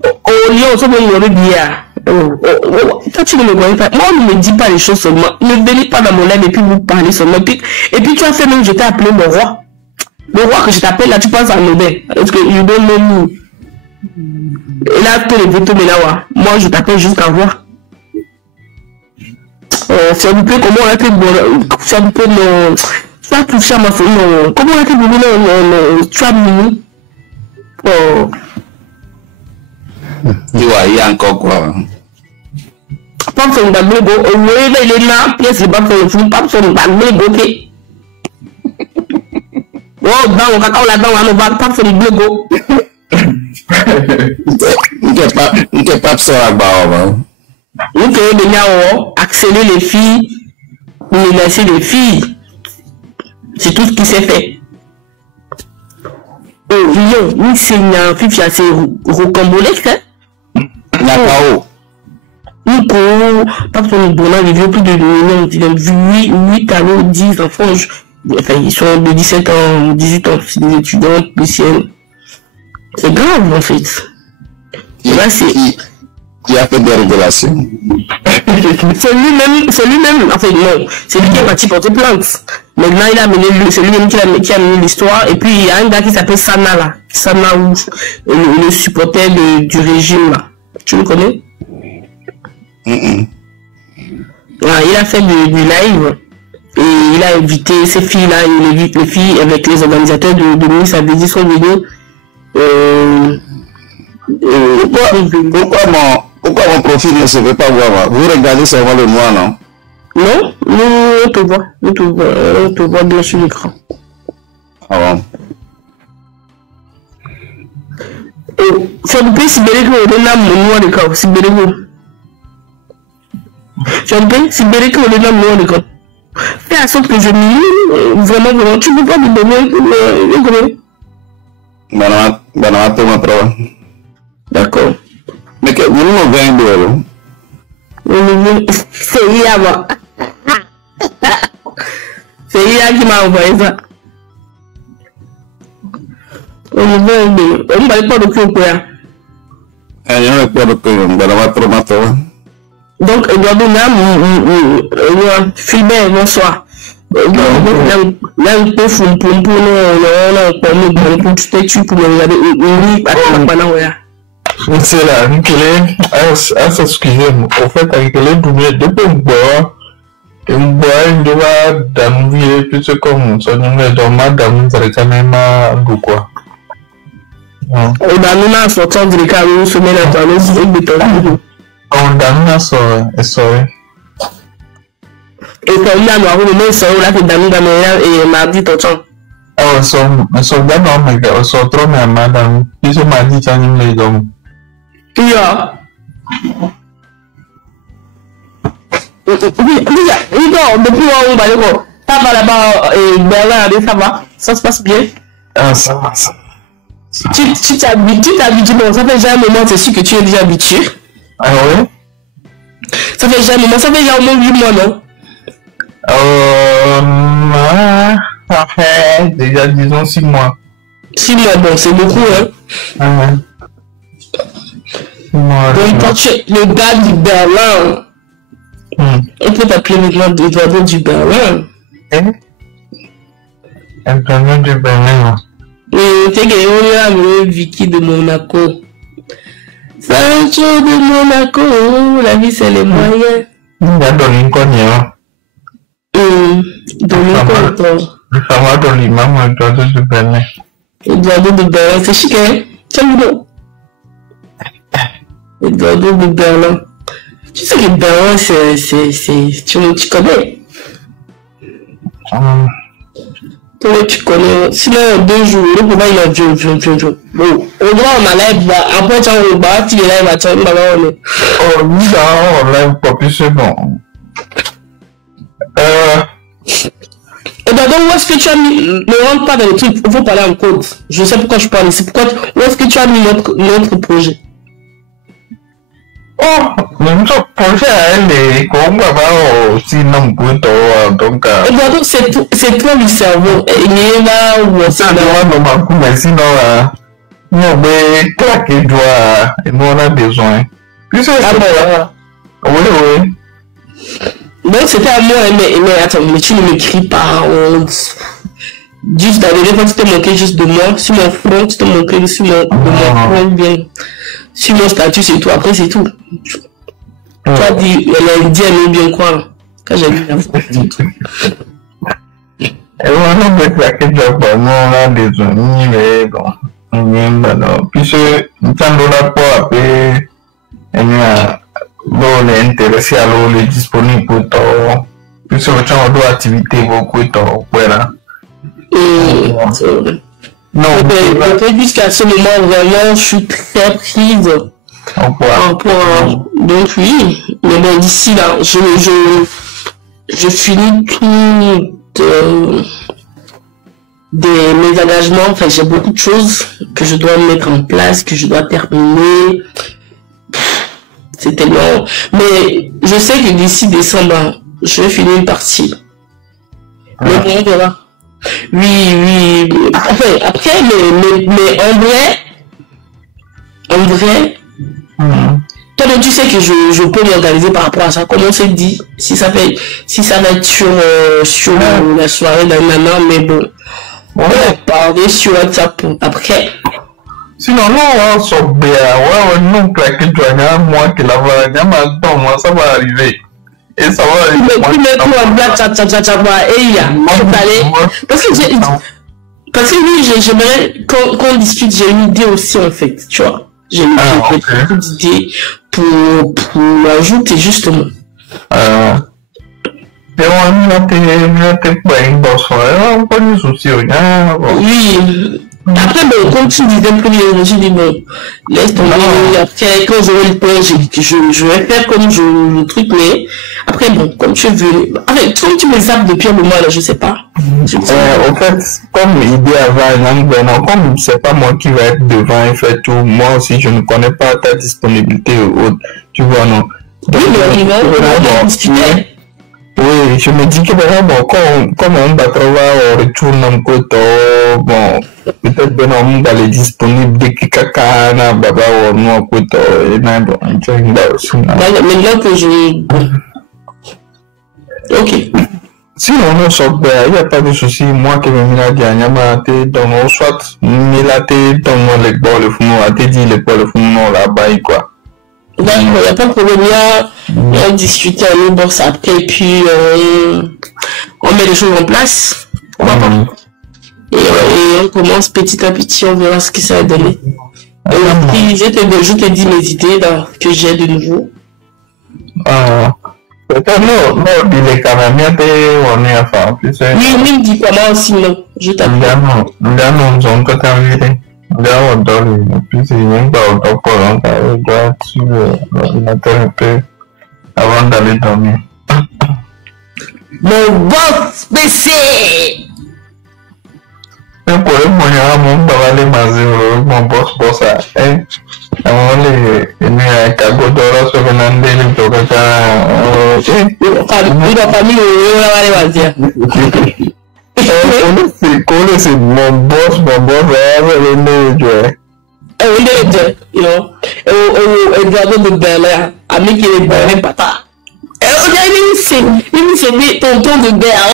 Au Lyon, ça me le billet. Toi, tu ne me connais pas. Moi, ne me dis pas les choses seulement. Ne venez pas dans mon live et puis vous parlez seulement. Et puis tu as fait même, je t'ai appelé mon roi. Le roi que je t'appelle là, tu penses à Nobel. Parce que you don't know me. Et là, tous les photos, mais là, moi, je t'appelle juste à roi. S'il vous plaît, comment on a été bon, s'il vous plaît, non, tu as touché à ma folie, non, comment on a été bon, non, tu as mis, Tu vois, il y a encore quoi? Pas faire une bague, oui, il est là, pièce, il va faire une fou, pas faire une bague, ok. Oh, dans le cacao là-dedans, on va pas faire une bague. Il n'y a pas de ça là-bas. Vous pouvez venir accélérer les filles, ou laisser les filles. C'est tout ce qui s'est fait. Oh, Lyon, oui, c'est une fille assez rocambolesque, hein? D'accord. Nous, pas pour nous bonheur, il veut plus de nous, 8 années, 10 enfants, enfin, ils sont de 17 ans, 18 ans, c'est des étudiants, lycéennes. C'est grave, en fait. Et là, c'est... Il a fait des révélations. C'est lui-même, en fait, non. C'est lui qui est parti porter plainte. Maintenant, il a amené, c'est lui-même qui a amené l'histoire. Et puis, il y a un gars qui s'appelle Sana, là. Sana, le supporter du régime, là. Tu le connais? Ouais, il a fait du live. Et il a invité ces filles-là, il invite les filles avec les organisateurs de Miss Abidi son vidéo. Pourquoi mon profil ne se veut pas voir? Vous regardez seulement le noir, non? Non, nous, on te voit. On te voit bien sur l'écran. Ah bon? Ça vous plaît, si Béréko, on est là, mon noir de corps, si Béréko. Ça vous plaît, si Béréko, on est là, mon noir de corps. Fais à sorte que je m'y vraiment, tu ne peux pas me donner, Bon, attends ma preuve. D'accord. Mais que vous nous vendez, c'est Ia, moi. C'est Ia qui m'a envoyé ça. On nous vend, on ne va pas de quoi. Il n'y a pas de quoi. Donc, Eduardo Nam, Philbert, bonsoir. Là, on peut faire pour c'est là, Nikele, excusez-moi, au fait, Nikele, depuis un bois, il doit d'amener plus comme son nom dans ma dame, ça est quand même un quoi. On a mis un sortant de l'écart, se met dans le béton. On a mis un sorry. Et quand il a noir, le même sort là que Dami Damena et mardi Tochon. Oh, so that no mega, so trop mais madame, ils sont mardi tanim les hommes. Yeah. Non, depuis on va le go. Ça va là-bas et Berlin, ça va, ça se passe bien. Ah, ça va. Tu t'habitues, bon, ça fait déjà un moment, c'est sûr que tu es déjà habitué. Ah ouais? Ça fait déjà un moment, ça fait déjà au moins 8 mois, non? Ça fait déjà, disons, 6 mois. 6 mois, bon, c'est beaucoup, hein. Donc, quand tu es le gars du Berlin, on peut t'appeler maintenant Eduardo du Berlin. Eduardo du Berlin. T'es gagné Vicky de Monaco. Sancho de Monaco, la vie c'est les moyens. Il y a Dolincoln. Dolincoln. Le fameux Dolincoln, Eduardo du Berlin. Eduardo de Berlin, c'est chic, hein? Tiens, bon. Eduardo de Berlin. Tu sais que Berlin, tu connais. Tu connais. Sinon, 2 jours, le combat, il a Bon, au moins, on a live, après, tu as le bar, tu es live, tu as le bar, oh, nous, on live, pas plus, c'est bon. Eduardo, où est-ce que tu as mis, ne rentre pas dans le truc, il faut parler en code. Je sais pourquoi je parle, c'est pourquoi, où est-ce que tu as mis notre projet? Oh, notre projet, elle est comme aussi non donc. Eduardo, c'est toi le cerveau. Il est là où on s'est là. Mais sinon, non, mais claquer doigt, et nous on a besoin. Puis c'est ça. Oui. Donc c'était à moi, mais attends, mais tu ne m'écris pas. Juste dans les fois, tu t'es moqué juste de moi. Sur mon front, tu t'es moqué sur mon front bien. Sur mon statut, c'est tout. Après, c'est tout. Tu as dit, elle a dit, elle est bien quoi. Quand j'ai vu la photo, c'est tout. Et on a claqué doigt, on a des amis, mais bon. Puis c'est, nous avons la peau après, l'on est intéressé à l'eau, est disponible pour toi. Puis c'est autre chose d'activité beaucoup de temps, voilà. Non, mais jusqu'à ce moment, vraiment, je suis très prise. Donc oui, mais bon, d'ici là, je finis tout mes engagements. Enfin, j'ai beaucoup de choses que je dois mettre en place, que je dois terminer. C'est tellement... Mais je sais que d'ici décembre, je vais finir une partie. Mais bon, on verra. Oui. Enfin, après, mais en vrai, toi, tu sais que je peux m'organiser par rapport à ça. Comme on s'est dit, si ça va être sur la soirée d'un maman, mais bon, on va parler sur WhatsApp après. Sinon, non, on sort bien. Ouais, non, claquer toi, moi qui la vois, moi, ça va arriver. Et ça va arriver. Mais tu mets tout en blague, et il y a, parce que oui, j'aimerais qu'on discute, j'ai une idée aussi, en fait, tu vois. J'ai beaucoup d'idées pour ajouter, justement. Et on t'es pas une bosse, on pas de soucis, oui. Après, bon, comme tu disais premier, je me suis dit, bon, laisse tomber, après, quand j'aurai le temps, je vais faire comme le truc, mais après, bon, comme tu veux, enfin, comme tu me zappes depuis un moment, là, je sais pas. En fait, comme idée avant, comme c'est pas moi qui va être devant et faire tout, moi aussi, je ne connais pas ta disponibilité ou autre, tu vois, non. Oui, mais on va discuter. Oui, je me dis que bon, comme on va trouver au retour d'un côté, bon, peut-être ben on va les disponible dès que caca na baba ou non côté et na bon, maintenant que je... Ok. Sinon, on sort bien, il n'y a pas de souci. Moi qui me mets à dire, donc soit milaté, donc les balles de fou, à te dire les balles de fou, là-bas, quoi. D'accord, il n'y a pas de problème. On discute à nous, box après, et puis on met les choses en place. Et on commence petit à petit, on verra ce que ça va donner. Et je te dis mes idées là, que j'ai de nouveau. Peut-être non, il est quand même on est à faire. Oui, me dit comment aussi, non. Je t'appelle. Non, on peut t'inviter. Là, on donne, puis c'est même pas autant pour on doit sur l'ordinateur un peu avant d'aller dormir. Mon boss PC! Un problème, moi, mon bavalé mon boss, hein. Avant les cagots d'or sur le landé, le docteur, la famille, on va dire. C'est mon boss, you know, Eduardo de Bel-Air, ami qui est bon, même pata. Il me dit, tonton de Bel-Air.